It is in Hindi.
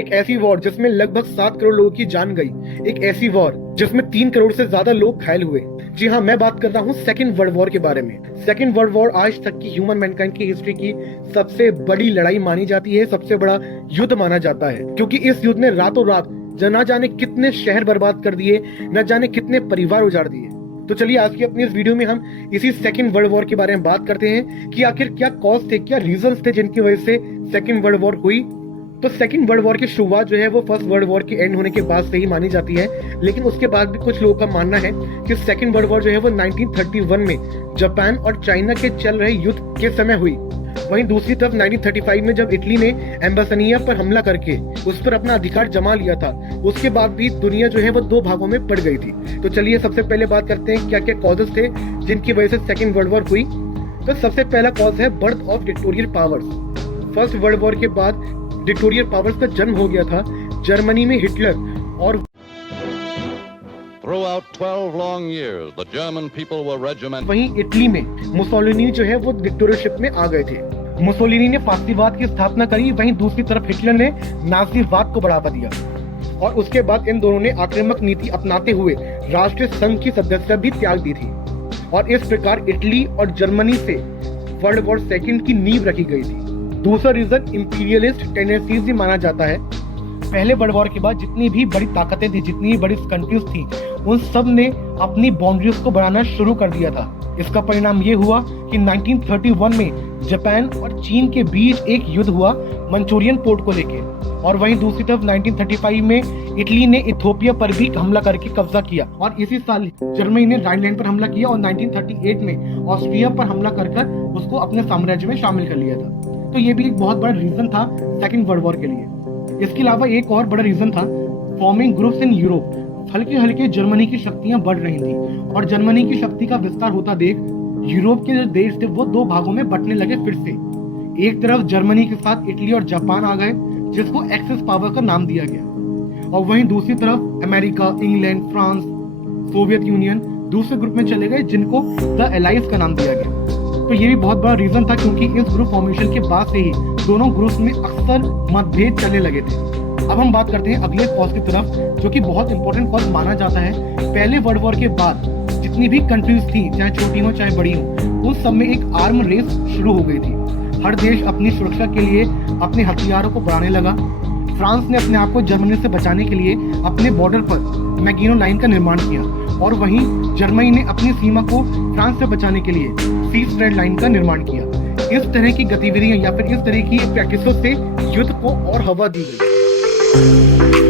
एक ऐसी वॉर जिसमें लगभग 7 करोड़ लोगों की जान गई, एक ऐसी वॉर जिसमें 3 करोड़ से ज्यादा लोग घायल हुए। जी हाँ, मैं बात कर रहा हूँ सेकेंड वर्ल्ड वॉर के बारे में। सेकेंड वर्ल्ड वॉर आज तक की ह्यूमन मैनकाइंड की हिस्ट्री की सबसे बड़ी लड़ाई मानी जाती है, सबसे बड़ा युद्ध माना जाता है, क्योंकि इस युद्ध ने रातों रात न जाने कितने शहर बर्बाद कर दिए, न जाने कितने परिवार उजाड़ दिए। तो चलिए आज की अपनी इस वीडियो में हम इसी सेकेंड वर्ल्ड वॉर के बारे में बात करते हैं कि आखिर क्या कॉज थे, क्या रीजंस थे जिनकी वजह से सेकेंड वर्ल्ड वॉर हुई। तो सेकेंड वर्ल्ड वॉर की शुरुआत जो है वो फर्स्ट वर्ल्ड वॉर के एंड होने के बाद से ही मानी जाती है, लेकिन उसके बाद भी कुछ लोगों का मानना है कि सेकेंड वर्ल्ड वॉर जो है वो 1931 में जापान और चाइना के चल रहे युद्ध के समय हुई। वहीं दूसरी तरफ 1935 में जब इटली ने एम्बासनिया पर हमला करके उस पर अपना अधिकार जमा लिया था, उसके बाद भी दुनिया जो है वो 2 भागों में पड़ गई थी। तो चलिए सबसे पहले बात करते हैं क्या क्या कॉजेस थे जिनकी वजह से सेकेंड वर्ल्ड वॉर हुई। तो सबसे पहला कॉज है birth of dictatorial powers. First world war के बाद डिक्टेटोरियल पावर्स का जन्म हो गया था। जर्मनी में हिटलर और Throughout 12 long years, the German people were regimented. वहीं इटली में मुसोलिनी जो है वो डिक्टेटरशिप में आ गए थे। मुसोलिनी ने फासिस्टवाद की स्थापना करी, वहीं दूसरी तरफ हिटलर ने नाजीवाद को बढ़ावा दिया और उसके बाद इन दोनों ने आक्रामक नीति अपनाते हुए राष्ट्रीय संघ की सदस्यता भी त्याग दी थी और इस प्रकार इटली और जर्मनी से वर्ल्ड वॉर सेकेंड की नींव रखी गई थी। दूसरा रीजन इंपीरियलिस्ट टेंडेंसीज भी माना जाता है। पहले वर्ल्ड वॉर के बाद जितनी भी बड़ी ताकतें थी, जितनी भी बड़ी कंट्रीज थी, उन सब ने अपनी बाउंड्रीज को बढ़ाना शुरू कर दिया था। इसका परिणाम ये हुआ कि 1931 में जापान और चीन के बीच एक युद्ध हुआ मंचूरियन पोर्ट को लेके, और वहीं दूसरी तरफ 1935 में इटली ने इथियोपिया पर भी हमला करके कब्जा किया और इसी साल जर्मनी ने राइनलैंड पर हमला किया और 1938 में ऑस्ट्रिया पर हमला कर उसको अपने साम्राज्य में शामिल कर लिया था। तो ये भी एक बहुत बड़ा रीजन था सेकेंड वर्ल्ड वॉर के लिए। इसके अलावा एक और बड़ा रीजन था फॉर्मिंग ग्रुप्स इन यूरोप। हल्के हल्के जर्मनी की शक्तियां बढ़ रही थी और जर्मनी की शक्ति का विस्तार होता देख यूरोप के जो देश थे वो 2 भागों में बंटने लगे फिर से। एक तरफ जर्मनी के साथ इटली और जापान आ गए, जिसको एक्सेस पावर का नाम दिया गया, और वहीं दूसरी तरफ America, England, France, Soviet union दूसरे ग्रुप में चले गए, जिनको द एलायंस का नाम दिया गया। तो ये भी बहुत बड़ा रीजन था, क्योंकि इस ग्रुप फॉर्मेशन के बाद से ही दोनों ग्रुप में अक्सर मतभेद चलने लगे थे। अब हम बात करते हैं अगले कॉज की तरफ, जो कि बहुत इंपॉर्टेंट कॉज माना जाता है। पहले वर्ल्ड वॉर के बाद जितनी भी कंट्रीज थी, चाहे छोटी हो चाहे बड़ी हो, उन सब में एक आर्म रेस शुरू हो गई थी। हर देश अपनी सुरक्षा के लिए अपने हथियारों को बढ़ाने लगा। फ्रांस ने अपने आप को जर्मनी से बचाने के लिए अपने बॉर्डर पर मैगिनो लाइन का निर्माण किया, और वहीं जर्मनी ने अपनी सीमा को फ्रांस से बचाने के लिए सीज रेड लाइन का निर्माण किया। इस तरह की गतिविधियां या फिर इस तरह की प्रैक्टिसों से युद्ध को और हवा दी गई।